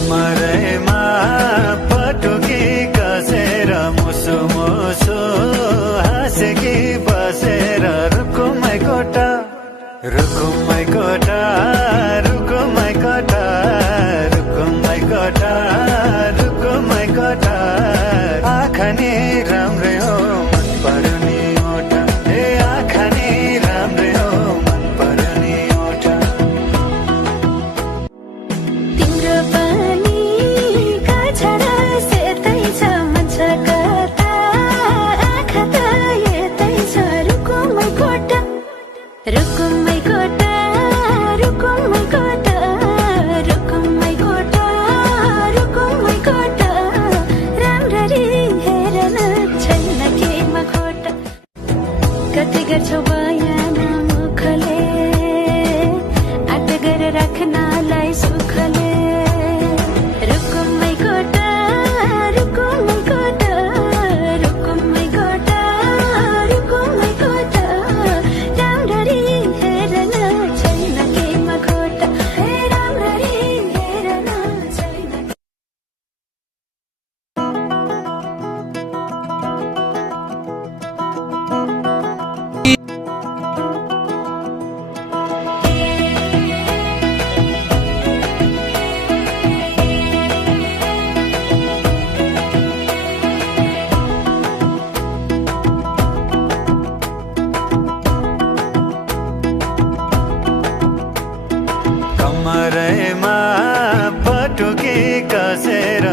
कमरैमा पटुकी कसेर मुसु मुसु हाँसेकी बसेर रुकुमै कोटा रुकुमै कोटा रुकुमै कोटा रुकुमै कोटा रुकुमै कोटा आँखा नि राम्रै हो मन पर्ने ओठा ए आँखा नि राम्रै हो मन पर्ने ओठा तिम्रो पनि कछडा सेतै छ मन छ कता आँखा त यतै छ रुकुमै कोटा रुकुमै कोटा रुकुमै कोटा रुकुमै कोटा रुकुमै कोटा राम्ररी हेर्न छैन केमा खोटा कति गर्छौ बयान मुखले आट गरेर राख्नलाई सुखले रुकुमै कोटा रुकुमै कोटा रुकुमै कोटा रुकुमै कोटा राम्ररी हेर्न छैन केमा खोटा राम्ररी हेर्न छैन कमरैमा पटुकी कसेर